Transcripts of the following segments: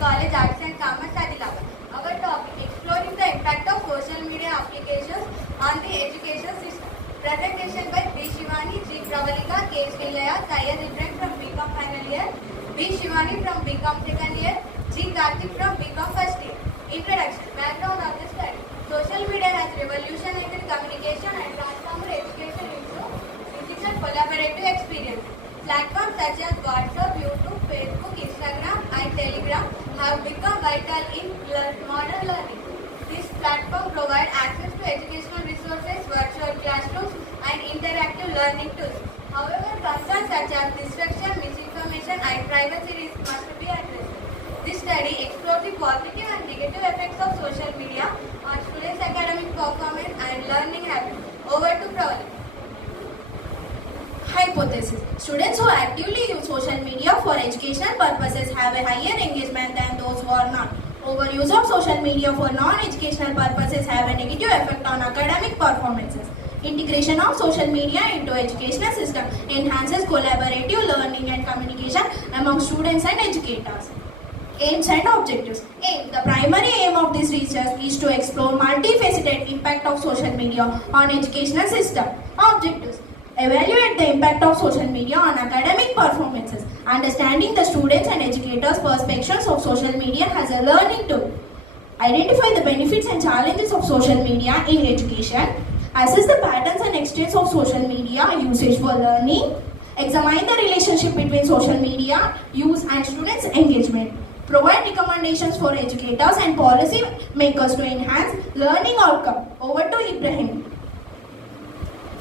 College Arts and Commerce, Adilabad. Our topic: exploring the impact of social media applications on the education system. Presentation by B. Shivani, G. Pravalika, K. Srilaya, Syed Ibrahim from BCom final year, B. Shivani from BCom second year, G. Karthik from BCom first year. Introduction. Background of the study. Social media has revolutionized communication and transformed education into digital collaborative experience. Platforms such as WhatsApp, YouTube, Facebook, Instagram, and Telegram have become vital in modern learning. This platform provides access to educational resources, virtual classrooms, and interactive learning tools. However, concerns such as distraction, misinformation, and privacy risks must be addressed. This study explores the positive and negative effects of social media on students' academic performance and learning habits. Over to Pravalika. Hypothesis. Students who actively use social media for educational purposes have a higher engagement than those who are not. Overuse of social media for non-educational purposes have a negative effect on academic performances. Integration of social media into educational system enhances collaborative learning and communication among students and educators. Aims and objectives. Aim. The primary aim of this research is to explore multifaceted impact of social media on educational system. Objectives. Evaluate the impact of social media on academic performances. Understanding the students and educators' perspectives of social media as a learning tool. Identify the benefits and challenges of social media in education. Assess the patterns and extents of social media usage for learning. Examine the relationship between social media use and students' engagement. Provide recommendations for educators and policy makers to enhance learning outcome. Over to Ibrahim.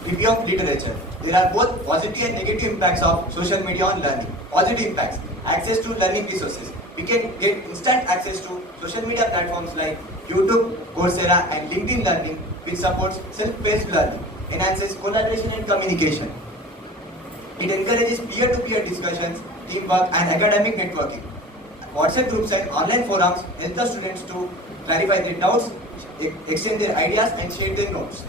Review of literature. There are both positive and negative impacts of social media on learning. Positive impacts: access to learning resources. We can get instant access to social media platforms like YouTube, Coursera, and LinkedIn Learning, which supports self-paced learning, enhances collaboration and communication. It encourages peer-to-peer discussions, teamwork, and academic networking. WhatsApp groups and online forums help the students to clarify their doubts, exchange their ideas, and share their notes.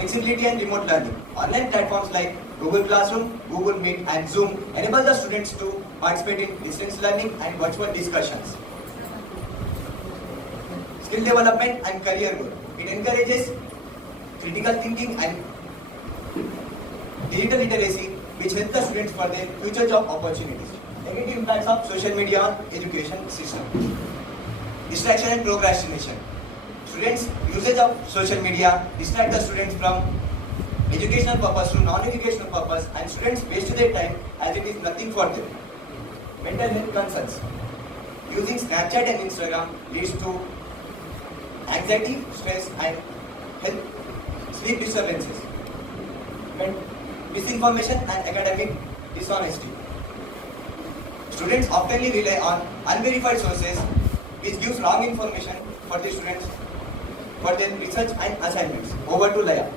Flexibility and remote learning. Online platforms like Google Classroom, Google Meet, and Zoom enable the students to participate in distance learning and virtual discussions. Skill development and career growth. It encourages critical thinking and digital literacy, which help the students for their future job opportunities. Negative impacts of social media on education system. Distraction and procrastination. Students' usage of social media distract the students from educational purpose to non-educational purpose, and students waste their time as it is nothing for them. Mental health concerns. Using Snapchat and Instagram leads to anxiety, stress, and sleep disturbances. Misinformation and academic dishonesty. Students often rely on unverified sources, which gives wrong information for the students for their research and assignments. Over to Laya.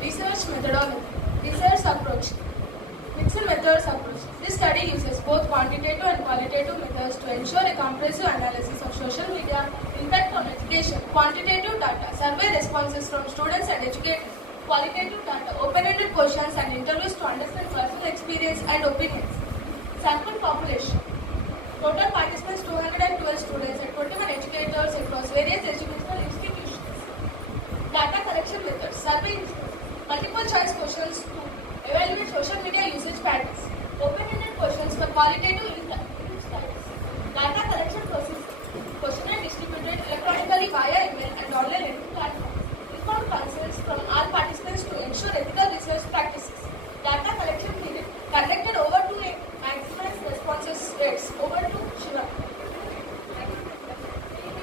Research methodology. Research approach. Mixed methods approach. This study uses both quantitative and qualitative methods to ensure a comprehensive analysis of social media impact on education. Quantitative data. Survey responses from students and educators. Qualitative data. Open-ended questions and interviews to understand personal experience and opinions. Sample population. Total participants 212 students and 21 educators across various educational institutions. Data collection methods. Survey instance. Multiple choice questions to evaluate social media usage patterns. Open-ended questions for qualitative studies. Data collection process. Questionnaire distributed electronically via email and online learning platforms. Informed consents from all participants to ensure ethical research practices. Data collection period conducted over 2 years. Maximize responses rates. Over to Shiva.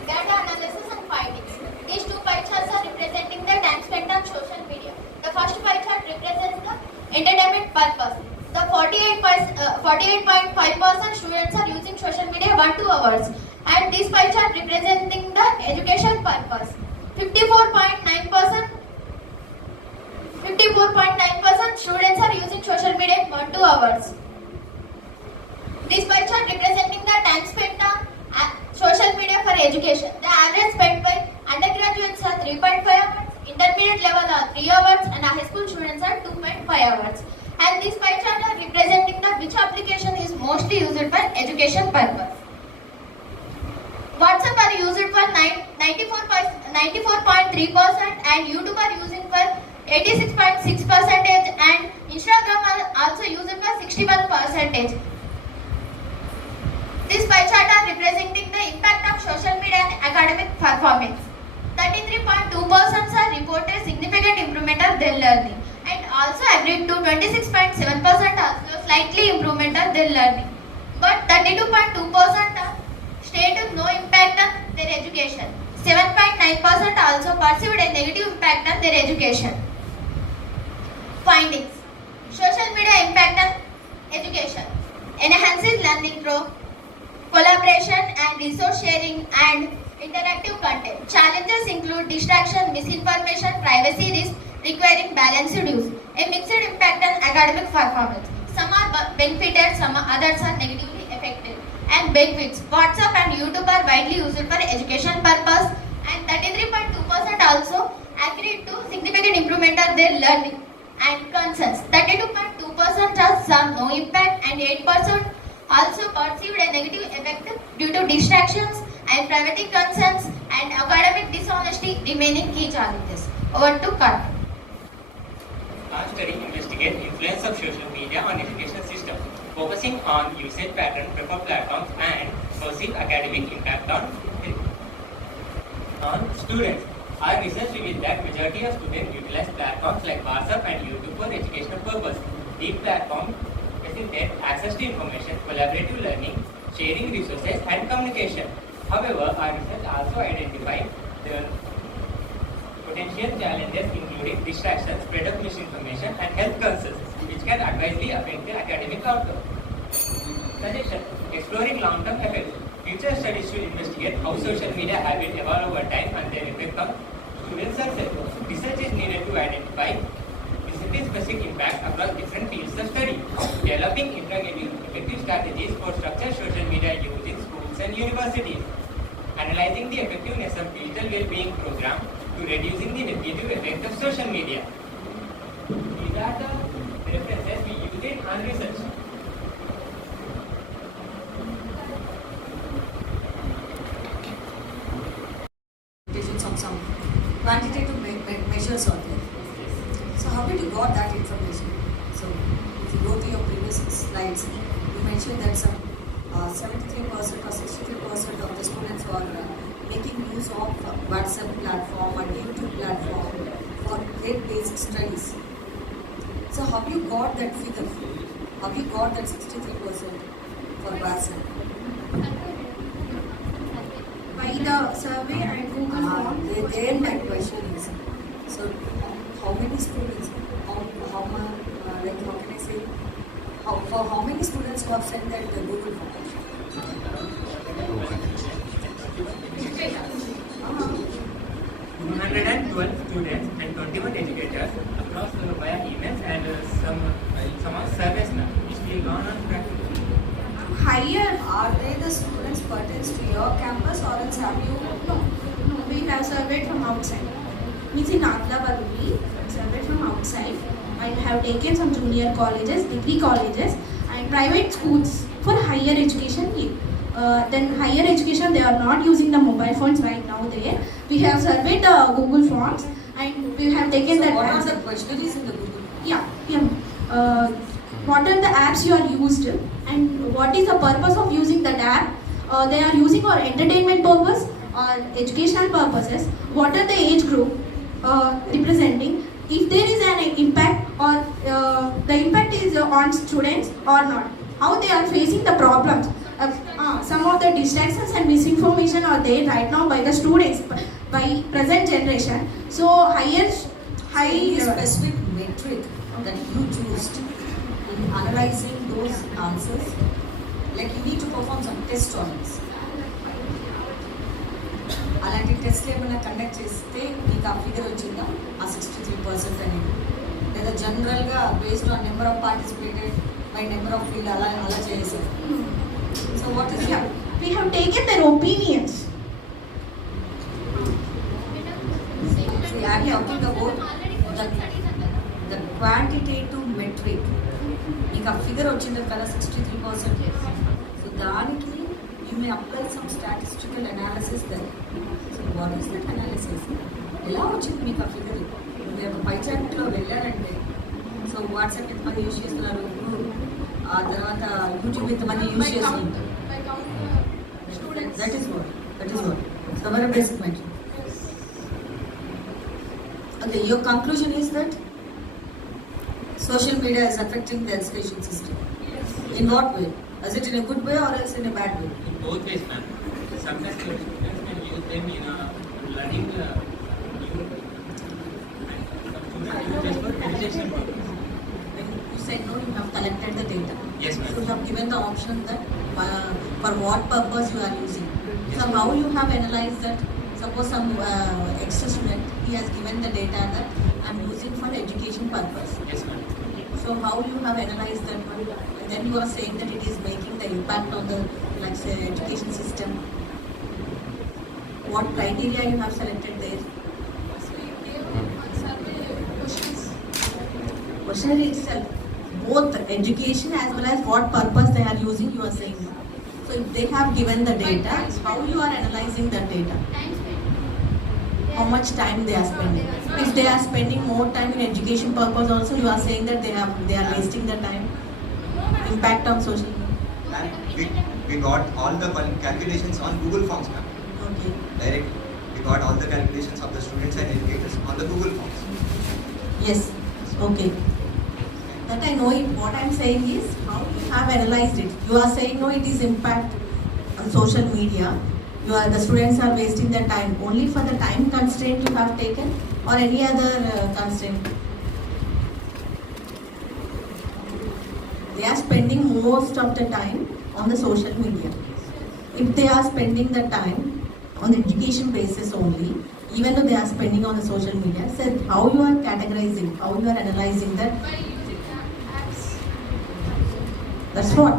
Data analysis and findings. These two pie charts are representing the time spent on social media. The first pie chart represents the entertainment purpose. The 48.5% students are using social media 1-2 hours, and this pie chart representing the education purpose. 54.9% students are using social media in 1-2 hours. This pie chart representing the time spent on social media for education. The average spent by undergraduates are 3.5 hours, intermediate level are 3 hours, and high school students are 2.5 hours. And this pie chart are representing the which application is mostly used for education purpose. WhatsApp are used for 94.3% and YouTube are using for 86.6% and Instagram are also used for 61%. This pie chart are representing the impact of social media on academic performance. 33.2% are reported significant improvement of their learning and also agreed to 26.7% also slightly improvement of their learning. But 32.2% are stated no impact on their education. 7.9% also perceived a negative impact on their education. Findings. Social media impact on education. Enhances learning through collaboration and resource sharing and interactive content. Challenges include distraction, misinformation, privacy risk requiring balanced use. A mixed impact on academic performance. Some are benefited, some others are negatively affected. And benefits. WhatsApp and YouTube are widely used for education purpose and 33.2% also agreed to significant improvement of their learning. And concerns. 32.2% have some no impact and 8% also perceived a negative effect due to distractions and privacy concerns and academic dishonesty remaining key challenges. Over to Karthik. Our study investigates influence of social media on education system, focusing on usage pattern, preferred platforms, and perceived academic impact on students. Our research revealed that majority of students utilize platforms like WhatsApp and YouTube for educational purpose. These platforms facilitate access to information, collaborative learning, sharing resources, and communication. However, our research also identified the potential challenges including distraction, spread of misinformation, and health concerns, which can adversely affect the academic outcome. Suggestion: exploring long-term effects. Future studies should investigate how social media habits evolve over time and their effect on student success. Research is needed to identify discipline-specific impact across different fields of study. Developing integrative effective strategies for structured social media use in schools and universities. Analyzing the effectiveness of digital well-being programs to reducing the negative effect of social media. These are the references we use in our research. Of some quantitative measures out there. So how did you got that information? So if you go to your previous slides, you mentioned that some 73% or 63% of the students were making use of WhatsApp platform and YouTube platform for grade-based studies. So how you got that figure? How you got that 63% for WhatsApp? By the survey and Google form. There my question is, so how many students, how can I say, for how many students who have sent that the Google form? 212 students and 21 educators across via emails and some are surveys now. It's still gone on track. Higher. Are they the students pertains to your campus or else have you? No, we have surveyed from outside. Means in Adilabad only, surveyed from outside and have taken some junior colleges, degree colleges and private schools for higher education. Then higher education, they are not using the mobile phones right now there. We have surveyed the Google forms and we have taken So that. what are the questionnaires in the Google? Yeah. What are the apps you are used and what is the purpose of using that app? They are using for entertainment purpose or educational purposes. What are the age group representing? If there is an impact or the impact is on students or not. How they are facing the problems. Some of the distractions and misinformation are there right now by the students, by present generation. So high specific metric that you choose in analyzing those answers, like you need to perform some tests on this. అలాంటి test ఏమైనా conduct చేస్తే మీకు ఆ figure వచ్చిందా ఆ 63% అనేది లేదా జనరల్గా based on number of participated by number of field అలా చేసేది. So what is we have taken their opinions. See, I am talking about the quantitative metric. మీకు ఆ ఫిగర్ వచ్చింది కదా 63%. సో దానికి you may apply some statistical analysis there. So what is that analysis? ఎలా వచ్చింది మీకు ఆ ఫిగర్? మీరు ఒక పై చార్ట్లో వెళ్ళారంటే సో వాట్సాప్ ఎంతమంది యూజ్ చేస్తున్నారు, ఆ తర్వాత యూట్యూబ్ ఎంతమంది యూజ్ చేస్తున్నారు, that is what so very basic method. Okay, your conclusion is that social media is affecting the education system. Yes. In what way? Is it in a good way or else in a bad way? In both ways, ma'am. Sometimes the students can use them in learning new and some students use just for education purpose. When you said no, you have collected the data. Yes, ma'am. So you have given the option that for what purpose you are using. Yes, So ma'am. how you have analyzed that? Suppose some extra student, he has given the data that I am using for education purpose. Yes, ma'am. So how you have analyzed that one? And then you are saying that it is making the impact on the, like say, education system. What criteria you have selected there? So we gave survey questions. Questionnaire itself, both education as well as what purpose they are using, you are saying. So if they have given the data, how you are analyzing that data? How much time they are spending? If they are spending more time in education purpose also, you are saying that they are wasting the time. Impact on social media. Ma'am, we got all the calculations on Google Forms, ma'am. Okay. Directly. We got all the calculations of the students and educators on the Google Forms. Yes. Okay. That I know it. What I am saying is how you have analyzed it. You are saying no, it is impact on social media. The students are wasting their time. Only for the time constraint you have taken or any other constraint? They are spending most of the time on the social media. If they are spending the time on the education basis only, even though they are spending on the social media, so how you are categorizing, how you are analyzing that? By using apps. That's what.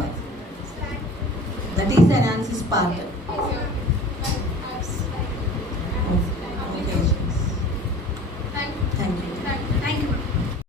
That is the analysis part.